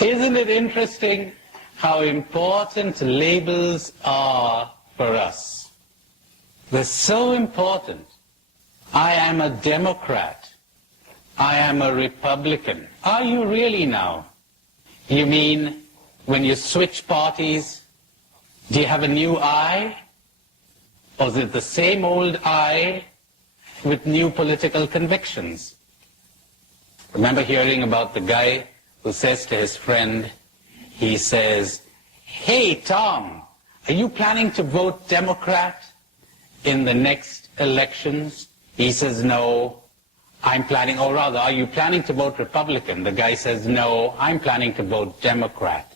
Isn't it interesting how important labels are for us? They're so important. I am a Democrat. I am a Republican. Are you really now? You mean when you switch parties, do you have a new I? Or is it the same old I with new political convictions? Remember hearing about the guy who says to his friend, he says, "Hey, Tom, are you planning to vote Democrat in the next elections?" He says, "No, I'm planning," or rather, "Are you planning to vote Republican?" The guy says, "No, I'm planning to vote Democrat."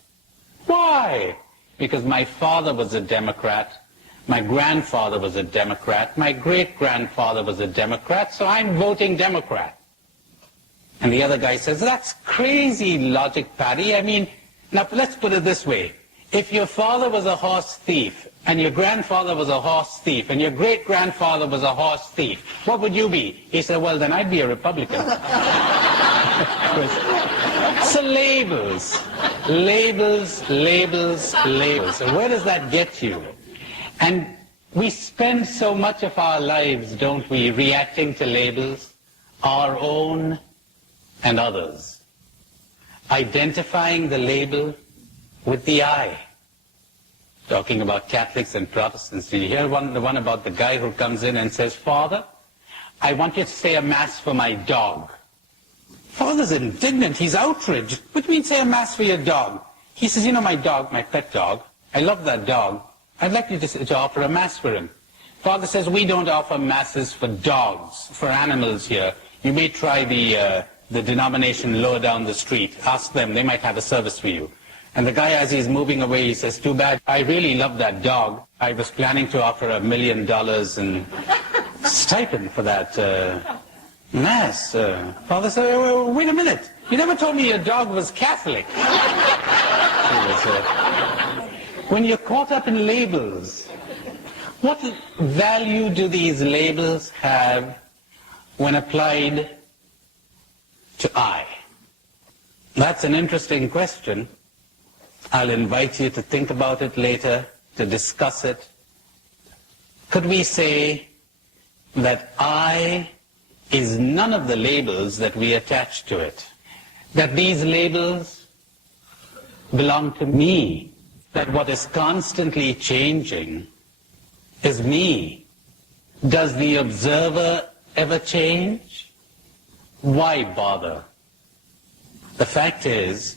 Why? Because my father was a Democrat, my grandfather was a Democrat, my great-grandfather was a Democrat, so I'm voting Democrat. And the other guy says, "That's crazy logic, Paddy. I mean, now let's put it this way. If your father was a horse thief, and your grandfather was a horse thief, and your great-grandfather was a horse thief, what would you be?" He said, "Well, then I'd be a Republican." So labels, labels, labels, labels. So where does that get you? And we spend so much of our lives, don't we, reacting to labels, our own and others. Identifying the label with the I. Talking about Catholics and Protestants. Did you hear the one about the guy who comes in and says, "Father, I want you to say a mass for my dog." Father's indignant. He's outraged. What do you mean say a mass for your dog? He says, "You know my dog, my pet dog. I love that dog. I'd like you to offer a mass for him." Father says, "We don't offer masses for dogs, for animals here. You may try the denomination lower down the street. Ask them. They might have a service for you." And the guy, as he's moving away, he says, "Too bad. I really love that dog. I was planning to offer $1 million in stipend for that mass." Father said, "Wait a minute. You never told me your dog was Catholic." When you're caught up in labels, what value do these labels have when applied to I? That's an interesting question. I'll invite you to think about it later, to discuss it. Could we say that I is none of the labels that we attach to it? That these labels belong to me? That what is constantly changing is me? Does the observer ever change? Why bother? The fact is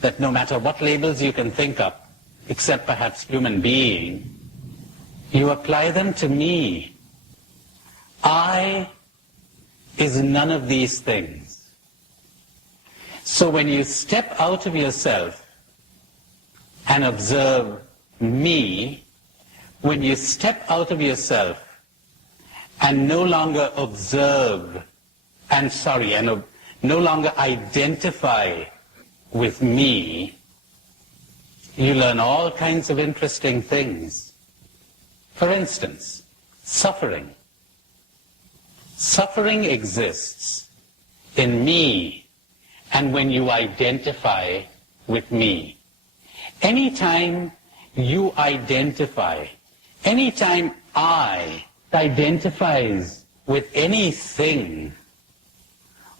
that no matter what labels you can think of, except perhaps human being, you apply them to me. I is none of these things. So when you step out of yourself and observe me, when you step out of yourself and no longer observe, and no longer identify with me, you learn all kinds of interesting things. For instance, suffering. Suffering exists in me and when you identify with me. Anytime you identify, anytime I identifies with anything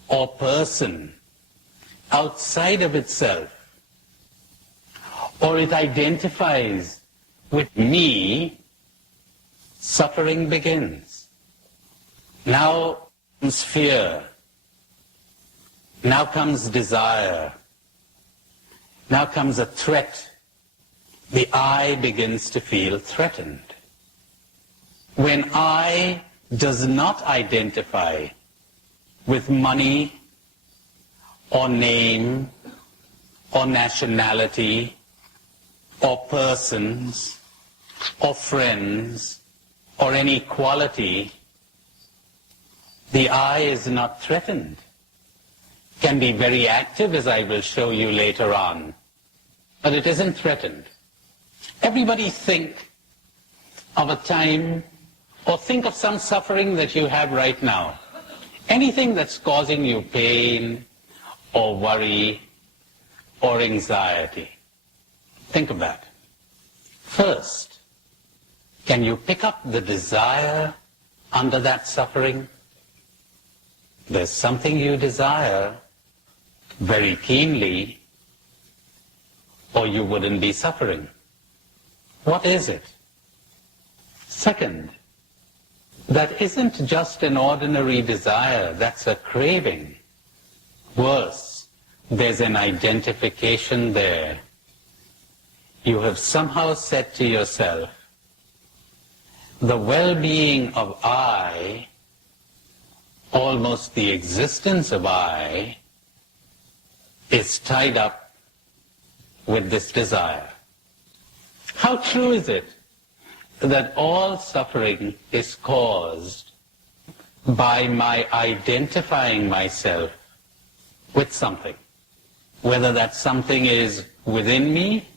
or person outside of itself, or it identifies with me, suffering begins. Now comes fear. Now comes desire. Now comes a threat. The I begins to feel threatened. When I does not identify with money or name or nationality or persons or friends or any quality, the I is not threatened. Can be very active, as I will show you later on, but it isn't threatened. Everybody think of a time, or think of some suffering that you have right now. Anything that's causing you pain or worry or anxiety? Think of that. First, can you pick up the desire under that suffering? There's something you desire very keenly, or you wouldn't be suffering. What is it? Second, that isn't just an ordinary desire, that's a craving. Worse, there's an identification there. You have somehow said to yourself, the well-being of I, almost the existence of I, is tied up with this desire. How true is it that all suffering is caused by my identifying myself with something, whether that something is within me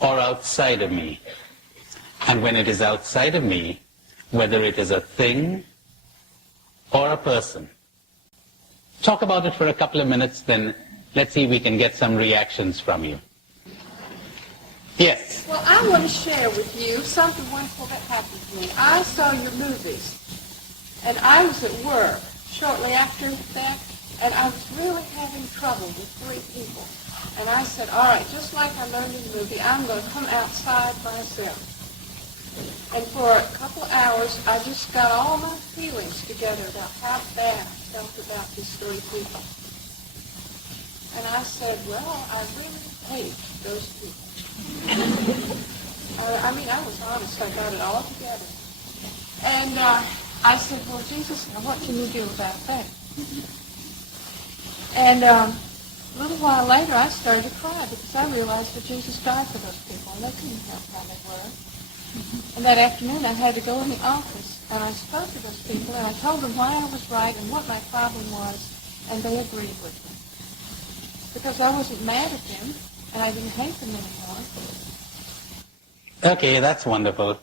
or outside of me? And when it is outside of me, whether it is a thing or a person. Talk about it for a couple of minutes, then let's see if we can get some reactions from you. Yes? Well, I want to share with you something wonderful that happened to me. I saw your movies, and I was at work shortly after that, and I was really having trouble with 3 people. And I said, all right, just like I learned in the movie, I'm going to come outside myself. And for a couple hours, I just got all my feelings together about how bad I felt about these 3 people. And I said, well, I really hate those people. I was honest. I got it all together. And I said, well, Jesus, now what can you do about that? And a little while later, I started to cry because I realized that Jesus died for those people, and they couldn't help how they were. And that afternoon, I had to go in the office, and I spoke to those people, and I told them why I was right and what my problem was, and they agreed with me. Because I wasn't mad at them, and I didn't hate them anymore. Okay, that's wonderful.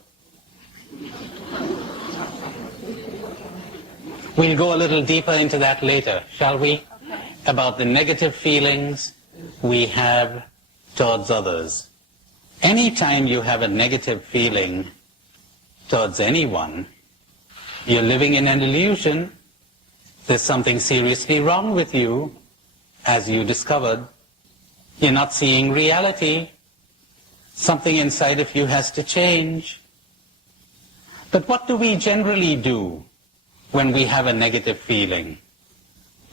We'll go a little deeper into that later, shall we? Okay. About the negative feelings we have towards others. Anytime you have a negative feeling towards anyone, you're living in an illusion. There's something seriously wrong with you, as you discovered. You're not seeing reality. Something inside of you has to change. But what do we generally do when we have a negative feeling?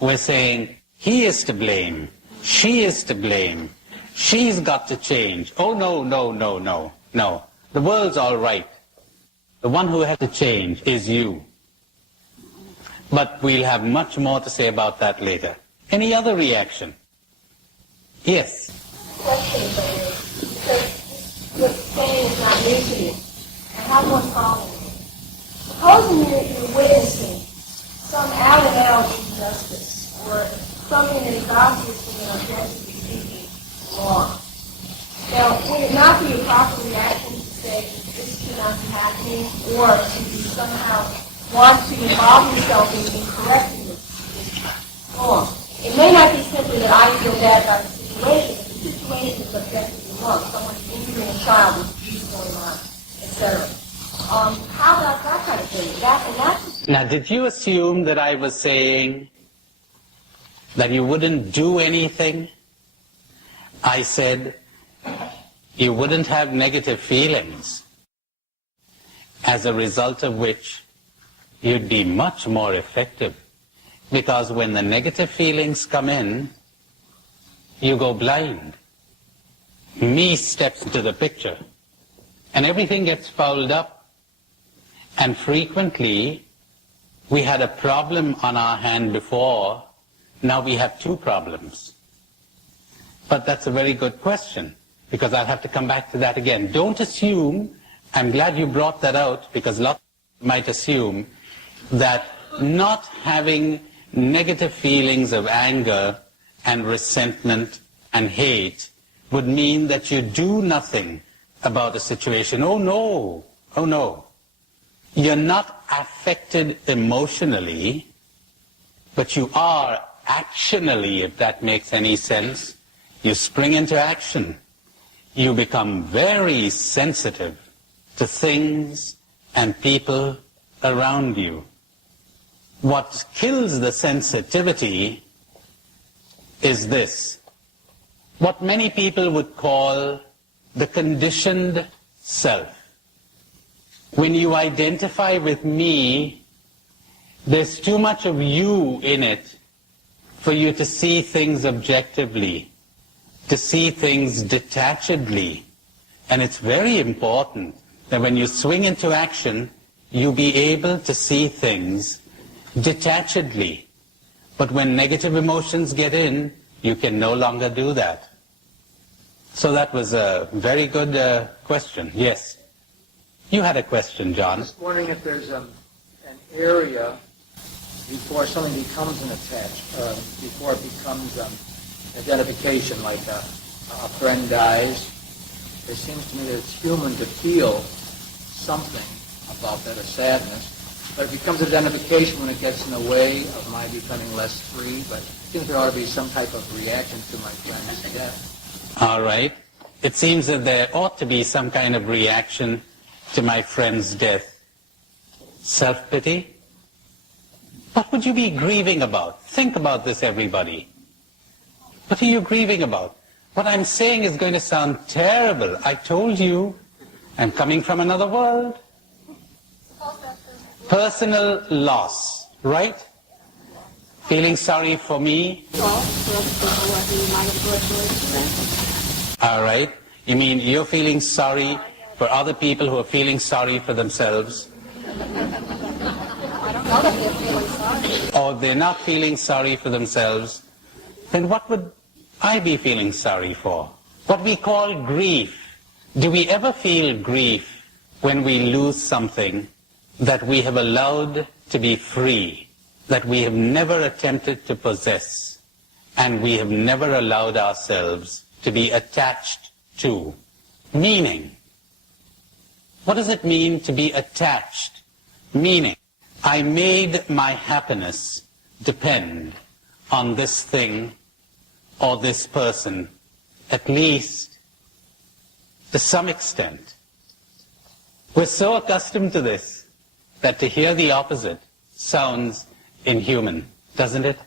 We're saying, he is to blame, she is to blame, she's got to change. Oh, no, no, no, no, no. The world's all right. The one who has to change is you. But we'll have much more to say about that later. Any other reaction? Yes? Question for you, because what saying is not new to you. I have one problem. Supposing you're witnessing some out-and-out injustice or something that is obviously and objectively speaking wrong. Now, would it not be a proper reaction to say this should not be happening, or to somehow want to involve yourself in correcting this wrong? It may not be simply that I feel bad about the situation, but the situation is objectively wrong. Someone's injuring a child with abuse going on, etc. How about that kind of thing? Now, did you assume that I was saying that you wouldn't do anything? I said you wouldn't have negative feelings, as a result of which you'd be much more effective. Because when the negative feelings come in, you go blind. Me steps into the picture, and everything gets fouled up. And frequently, we had a problem on our hand before, now we have 2 problems. But that's a very good question, because I'll have to come back to that again. Don't assume, I'm glad you brought that out, because lots of people might assume that not having negative feelings of anger and resentment and hate would mean that you do nothing about a situation. Oh no, oh no. You're not affected emotionally, but you are actionally, if that makes any sense. you spring into action, you become very sensitive to things and people around you. What kills the sensitivity is this, what many people would call the conditioned self. When you identify with me, there's too much of you in it for you to see things objectively, to see things detachedly. And it's very important that when you swing into action, you be able to see things detachedly. But when negative emotions get in, you can no longer do that. So that was a very good question. Yes. You had a question, John. I'm just wondering if there's an area before something becomes an before it becomes identification, like a friend dies. It seems to me that it's human to feel something about that, a sadness. But it becomes identification when it gets in the way of my becoming less free. But I think there ought to be some type of reaction to my friend's death. All right. It seems that there ought to be some kind of reaction to my friend's death. Self-pity? What would you be grieving about? Think about this, everybody. What are you grieving about? What I'm saying is going to sound terrible. I told you, I'm coming from another world. Personal loss, right? Feeling sorry for me? All right. You mean you're feeling sorry for other people who are feeling sorry for themselves? Or they're not feeling sorry for themselves, then what would I be feeling sorry for? What we call grief. Do we ever feel grief when we lose something that we have allowed to be free, that we have never attempted to possess, and we have never allowed ourselves to be attached to? Meaning. What does it mean to be attached? Meaning, I made my happiness depend on this thing or this person, at least to some extent. We're so accustomed to this that to hear the opposite sounds inhuman, doesn't it?